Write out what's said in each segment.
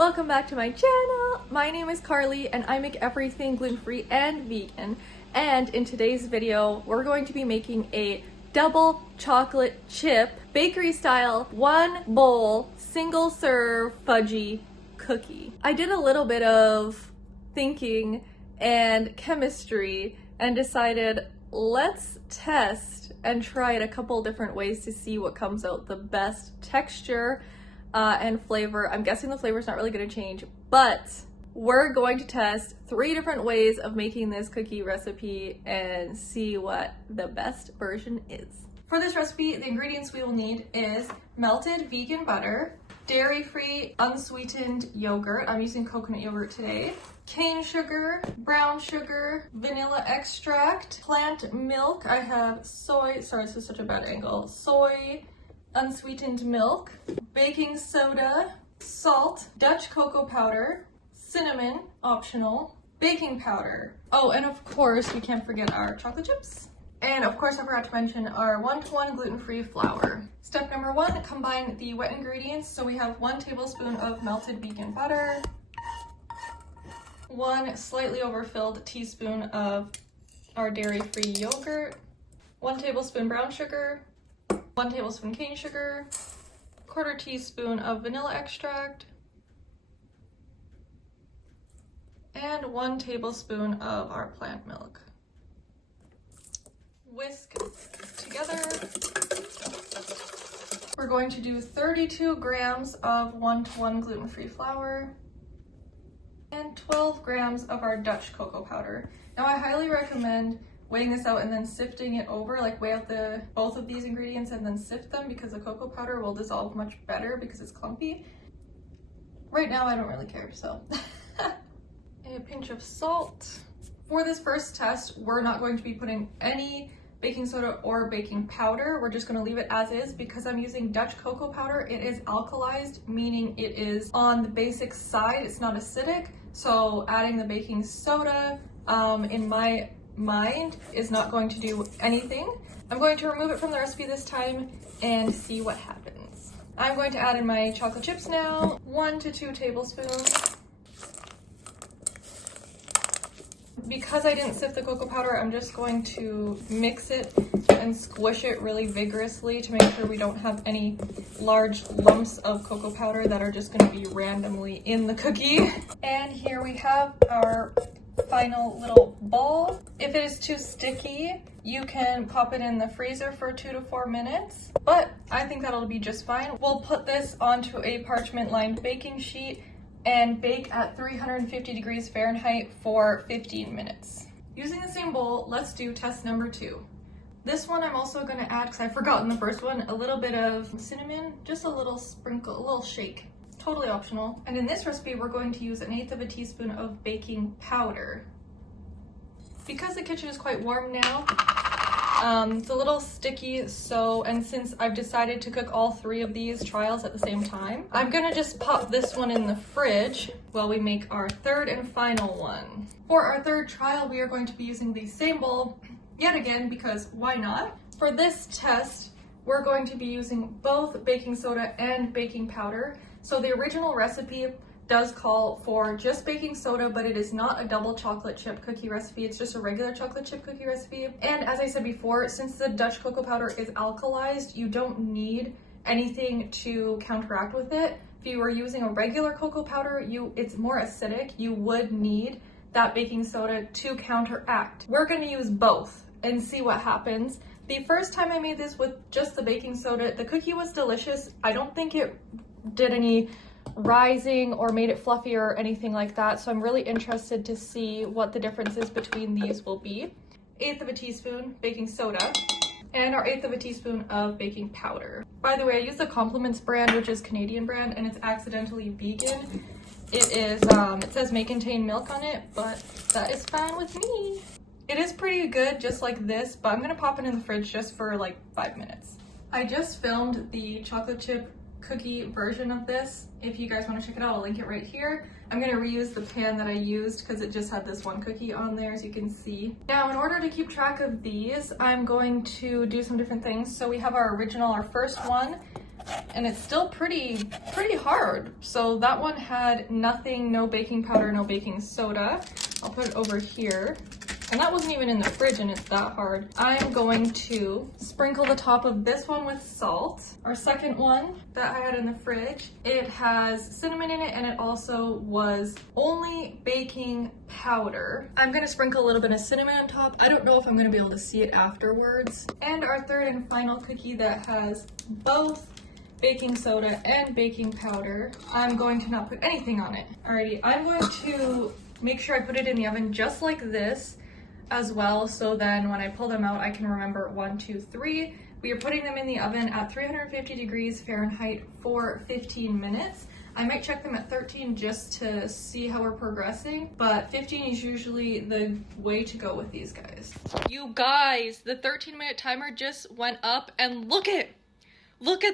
Welcome back to my channel. My name is Carly and I make everything gluten-free and vegan. And in today's video, we're going to be making a double chocolate chip bakery style 1 bowl single serve fudgy cookie. I did a little bit of thinking and chemistry and decided let's test and try it a couple different ways to see what comes out the best texture and flavor. I'm guessing the flavor's not really going to change, but we're going to test 3 different ways of making this cookie recipe and see what the best version is. For this recipe, the ingredients we will need is melted vegan butter, dairy-free unsweetened yogurt, I'm using coconut yogurt today, cane sugar, brown sugar, vanilla extract, plant milk, I have soy, sorry this is such a bad angle, soy, unsweetened milk, baking soda, salt, Dutch cocoa powder, cinnamon, optional, baking powder. Oh, and of course we can't forget our chocolate chips. And of course I forgot to mention our 1-to-1 gluten-free flour. Step number 1, combine the wet ingredients. So we have 1 tablespoon of melted vegan butter, 1 slightly overfilled teaspoon of our dairy-free yogurt, 1 tablespoon brown sugar, 1 tablespoon cane sugar, 1/4 teaspoon of vanilla extract, and 1 tablespoon of our plant milk. Whisk together. We're going to do 32 grams of 1-to-1 gluten-free flour and 12 grams of our Dutch cocoa powder. Now I highly recommend weighing this out and then sifting it over, like weigh out both of these ingredients and then sift them, because the cocoa powder will dissolve much better because it's clumpy. Right now I don't really care, so. A pinch of salt. For this first test, we're not going to be putting any baking soda or baking powder. We're just gonna leave it as is. Because I'm using Dutch cocoa powder, it is alkalized, meaning it is on the basic side, it's not acidic. So adding the baking soda, in my mind, is not going to do anything. I'm going to remove it from the recipe this time and see what happens. I'm going to add in my chocolate chips now, 1 to 2 tablespoons. Because I didn't sift the cocoa powder, I'm just going to mix it and squish it really vigorously to make sure we don't have any large lumps of cocoa powder that are just going to be randomly in the cookie. And here we have our final little ball. If it is too sticky, you can pop it in the freezer for 2 to 4 minutes, but I think that'll be just fine. We'll put this onto a parchment lined baking sheet and bake at 350 degrees Fahrenheit for 15 minutes. Using the same bowl, let's do test number 2. This one I'm also going to add, because I forgot in the first one, a little bit of cinnamon, just a little sprinkle, a little shake. Totally optional. And in this recipe, we're going to use 1/8 of a teaspoon of baking powder. Because the kitchen is quite warm now, it's a little sticky, and since I've decided to cook all 3 of these trials at the same time, I'm gonna just pop this one in the fridge while we make our 3rd and final one. For our 3rd trial, we are going to be using the same bowl yet again, because why not? For this test, we're going to be using both baking soda and baking powder. So the original recipe does call for just baking soda, but it is not a double chocolate chip cookie recipe. It's just a regular chocolate chip cookie recipe. And as I said before, since the Dutch cocoa powder is alkalized, you don't need anything to counteract with it. If you were using a regular cocoa powder, it's more acidic. You would need that baking soda to counteract. We're gonna use both and see what happens. The first time I made this with just the baking soda, the cookie was delicious. I don't think it did any rising or made it fluffy or anything like that, so I'm really interested to see what the differences between these will be. 1/8 of a teaspoon baking soda and our 1/8 of a teaspoon of baking powder. By the way, I use the Compliments brand, which is Canadian brand, and it's accidentally vegan. It is it says may contain milk on it, but that is fine with me. It is pretty good just like this, but I'm gonna pop it in the fridge just for like 5 minutes. I just filmed the chocolate chip cookie version of this. If you guys want to check it out, I'll link it right here. I'm going to reuse the pan that I used because it just had this one cookie on there, as you can see. Now, in order to keep track of these, I'm going to do some different things. So we have our original, our first one, and it's still pretty hard. So that one had nothing, no baking powder, no baking soda. I'll put it over here. And that wasn't even in the fridge and it's that hard. I'm going to sprinkle the top of this one with salt. Our second one that I had in the fridge, it has cinnamon in it and it also was only baking powder. I'm gonna sprinkle a little bit of cinnamon on top. I don't know if I'm gonna be able to see it afterwards. And our third and final cookie that has both baking soda and baking powder, I'm going to not put anything on it. Alrighty, I'm going to make sure I put it in the oven just like this as well, so then when I pull them out I can remember 1, 2, 3. We are putting them in the oven at 350 degrees Fahrenheit for 15 minutes. I might check them at 13 just to see how we're progressing, but 15 is usually the way to go with these guys. You guys, the 13-minute timer just went up and look at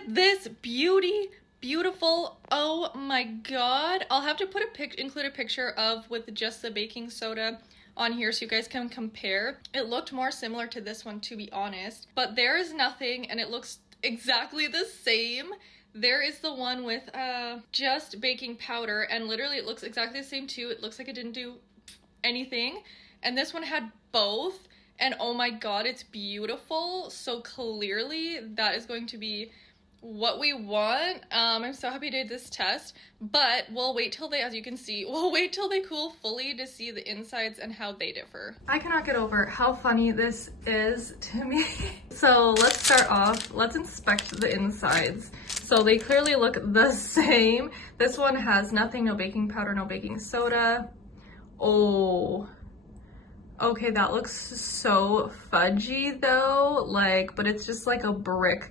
this beautiful, oh my god. I'll have to put include a picture of with just the baking soda on here so you guys can compare. It looked more similar to this one, to be honest, but there is nothing and it looks exactly the same. There is the one with just baking powder and literally it looks exactly the same too. It looks like it didn't do anything. And this one had both and oh my god, it's beautiful. So clearly that is going to be what we want. I'm so happy to do this test, but we'll wait till they, as you can see, we'll wait till they cool fully to see the insides and how they differ. I cannot get over how funny this is to me. So let's start off, let's inspect the insides. So they clearly look the same. This one has nothing, no baking powder, no baking soda. Oh, okay, that looks so fudgy though, like, but it's just like a brick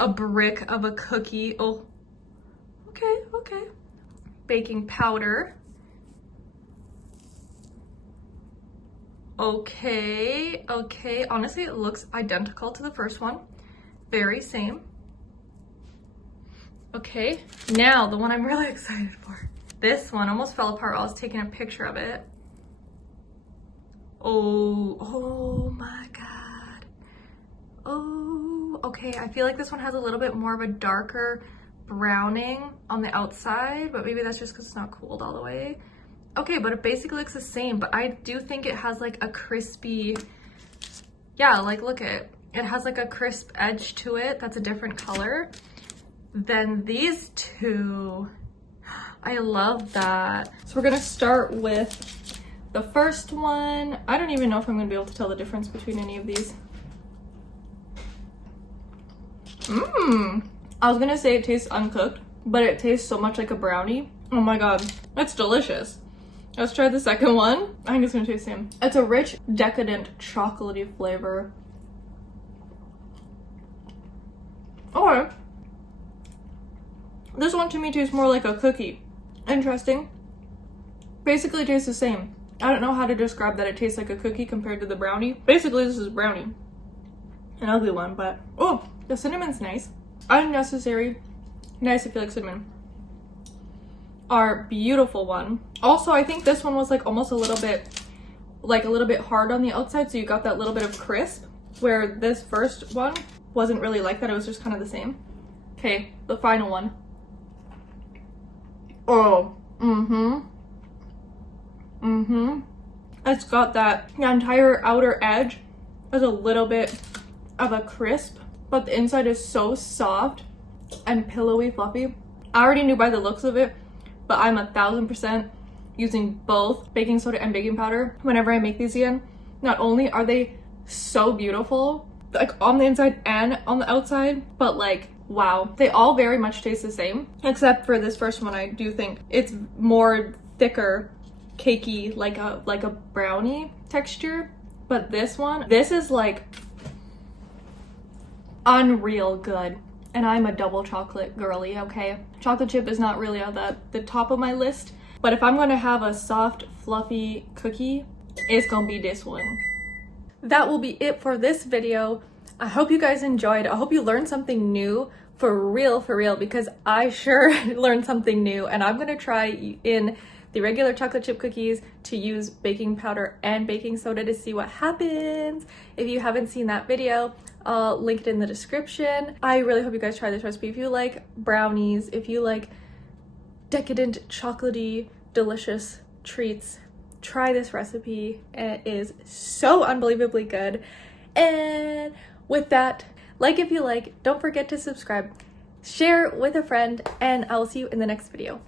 of a cookie. Oh, okay. Baking powder. Okay. Honestly, it looks identical to the first one. Very same. Okay, now the one I'm really excited for. This one almost fell apart while I was taking a picture of it. Oh my god. Oh, okay, I feel like this one has a little bit more of a darker browning on the outside, but maybe that's just because it's not cooled all the way. Okay, but it basically looks the same, but I do think it has like a crispy, yeah, like look at it has like a crisp edge to it that's a different color than these two. I love that. So we're gonna start with the first one. I don't even know if I'm gonna be able to tell the difference between any of these. I was gonna say it tastes uncooked, but it tastes so much like a brownie. Oh my god, it's delicious. Let's try the second one. I think it's gonna taste the same. It's a rich, decadent, chocolatey flavor. Or this one to me tastes more like a cookie. Interesting. Basically tastes the same. I don't know how to describe that it tastes like a cookie compared to the brownie. Basically this is brownie. An ugly one, but oh, the cinnamon's nice. Unnecessary. Nice if you like cinnamon. Our beautiful one. Also, I think this one was like almost a little bit hard on the outside, so you got that little bit of crisp, where this first one wasn't really like that. It was just kind of the same. Okay, the final one. Oh, it's got that, the entire outer edge has a little bit of a crisp, but the inside is so soft and pillowy, fluffy. I already knew by the looks of it, but I'm 1000% using both baking soda and baking powder whenever I make these again. Not only are they so beautiful, like on the inside and on the outside, but like, wow. They all very much taste the same, except for this first one. I do think it's more thicker, cakey, like a brownie texture. But this one, this is like unreal good. And I'm a double chocolate girly, okay? Chocolate chip is not really on the top of my list, but if I'm gonna have a soft, fluffy cookie, it's gonna be this one. That will be it for this video. I hope you guys enjoyed. I hope you learned something new for real, because I sure learned something new, and I'm gonna try in the regular chocolate chip cookies to use baking powder and baking soda to see what happens. If you haven't seen that video, I'll link it in the description. I really hope you guys try this recipe. If you like brownies, if you like decadent, chocolatey, delicious treats, try this recipe. It is so unbelievably good. And with that, like if you like, don't forget to subscribe, share with a friend, and I will see you in the next video.